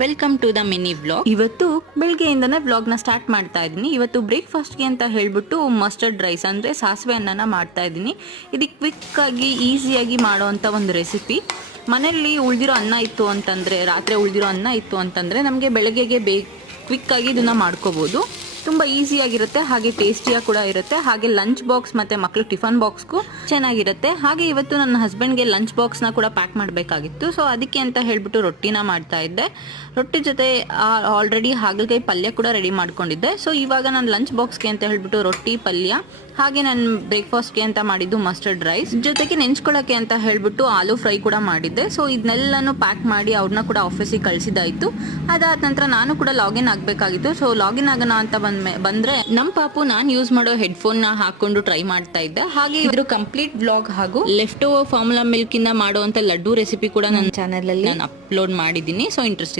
Welcome to the mini vlog. ಇವತ್ತು ಬೆಳಗ್ಗೆಯಿಂದನೇ ವ್ಲಾಗ್ನ ಸ್ಟಾರ್ಟ್ ಮಾಡ್ತಾ ಇದ್ದೀನಿ. ಇವತ್ತು ಬ್ರೇಕ್ಫಾಸ್ಟ್ಗೆ ಅಂತ ಹೇಳ್ಬಿಟ್ಟು ಮಸ್ಟರ್ಡ್ ರೈಸ್ ಅಂದರೆ ಸಾಸಿವೆ ಅನ್ನನ ಮಾಡ್ತಾ ಇದ್ದೀನಿ. ಇದು ಕ್ವಿಕ್ಕಾಗಿ ಈಸಿಯಾಗಿ ಮಾಡೋವಂಥ ಒಂದು ರೆಸಿಪಿ. ಮನೆಯಲ್ಲಿ ಉಳಿದಿರೋ ಅನ್ನ ಇತ್ತು ಅಂತಂದರೆ, ರಾತ್ರಿ ಉಳಿದಿರೋ ಅನ್ನ ಇತ್ತು ಅಂತಂದರೆ ನಮಗೆ ಬೆಳಗ್ಗೆಗೆ ಕ್ವಿಕ್ಕಾಗಿ ಇದನ್ನು ಮಾಡ್ಕೋಬೋದು. ತುಂಬ ಈಸಿಯಾಗಿರುತ್ತೆ, ಹಾಗೆ ಟೇಸ್ಟಿಯಾಗಿ ಕೂಡ ಇರುತ್ತೆ. ಹಾಗೆ ಲಂಚ್ ಬಾಕ್ಸ್ ಮತ್ತು ಮಕ್ಳು ಟಿಫನ್ ಬಾಕ್ಸ್ಗೂ ಚೆನ್ನಾಗಿರುತ್ತೆ. ಹಾಗೆ ಇವತ್ತು ನನ್ನ ಹಸ್ಬೆಂಡ್ಗೆ ಲಂಚ್ ಬಾಕ್ಸ್ನ ಕೂಡ ಪ್ಯಾಕ್ ಮಾಡಬೇಕಾಗಿತ್ತು. ಸೊ ಅದಕ್ಕೆ ಅಂತ ಹೇಳ್ಬಿಟ್ಟು ರೊಟ್ಟಿನ ಮಾಡ್ತಾ ಇದ್ದೆ. ರೊಟ್ಟಿ ಜೊತೆ ಆಲ್ರೆಡಿ ಹಾಗಲಕಾಯಿ ಪಲ್ಯ ಕೂಡ ರೆಡಿ ಮಾಡ್ಕೊಂಡಿದ್ದೆ. ಸೊ ಇವಾಗ ನಾನು ಲಂಚ್ ಬಾಕ್ಸ್ಗೆ ಅಂತ ಹೇಳ್ಬಿಟ್ಟು ರೊಟ್ಟಿ, ಪಲ್ಯ, ಹಾಗೆ ನಾನು ಬ್ರೇಕ್ಫಾಸ್ಟ್ಗೆ ಅಂತ ಮಾಡಿದ್ದು ಮಸ್ಟರ್ಡ್ ರೈಸ್, ಜೊತೆಗೆ ನೆಂಚ್ಕೊಳ್ಳೋಕ್ಕೆ ಅಂತ ಹೇಳ್ಬಿಟ್ಟು ಆಲೂ ಫ್ರೈ ಕೂಡ ಮಾಡಿದ್ದೆ. ಸೊ ಇದನ್ನೆಲ್ಲನೂ ಪ್ಯಾಕ್ ಮಾಡಿ ಅವ್ರನ್ನ ಕೂಡ ಆಫೀಸಿಗೆ ಕಳಿಸಿದಾಯಿತು. ಅದಾದ ನಂತರ ನಾನು ಕೂಡ ಲಾಗಿನ್ ಆಗಬೇಕಾಗಿತ್ತು. ಸೊ ಲಾಗಿನ್ ಆಗೋಣ ಅಂತ ಬಂದ್ರೆ ನಮ್ಮ ಪಾಪು ನಾನು ಯೂಸ್ ಮಾಡೋ ಹೆಡ್ಫೋನ್ನ ಹಾಕೊಂಡು ಟ್ರೈ ಮಾಡ್ತಾ ಇದ್ದೆ. ಹಾಗೆ ಇದ್ರ ಕಂಪ್ಲೀಟ್ ವ್ಲಾಗ್ ಹಾಗೂ ಲೆಫ್ಟ್ ಓವರ್ ಫಾರ್ಮುಲಾ ಮಿಲ್ಕ್ ಇಂದ ಮಾಡುವಂತ ಲಡ್ಡು ರೆಸಿಪಿ ಕೂಡ ನನ್ನ ಚಾನೆಲ್ ಅಲ್ಲಿ ನಾನು ಅಪ್ಲೋಡ್ ಮಾಡಿದ್ದೀನಿ. So interest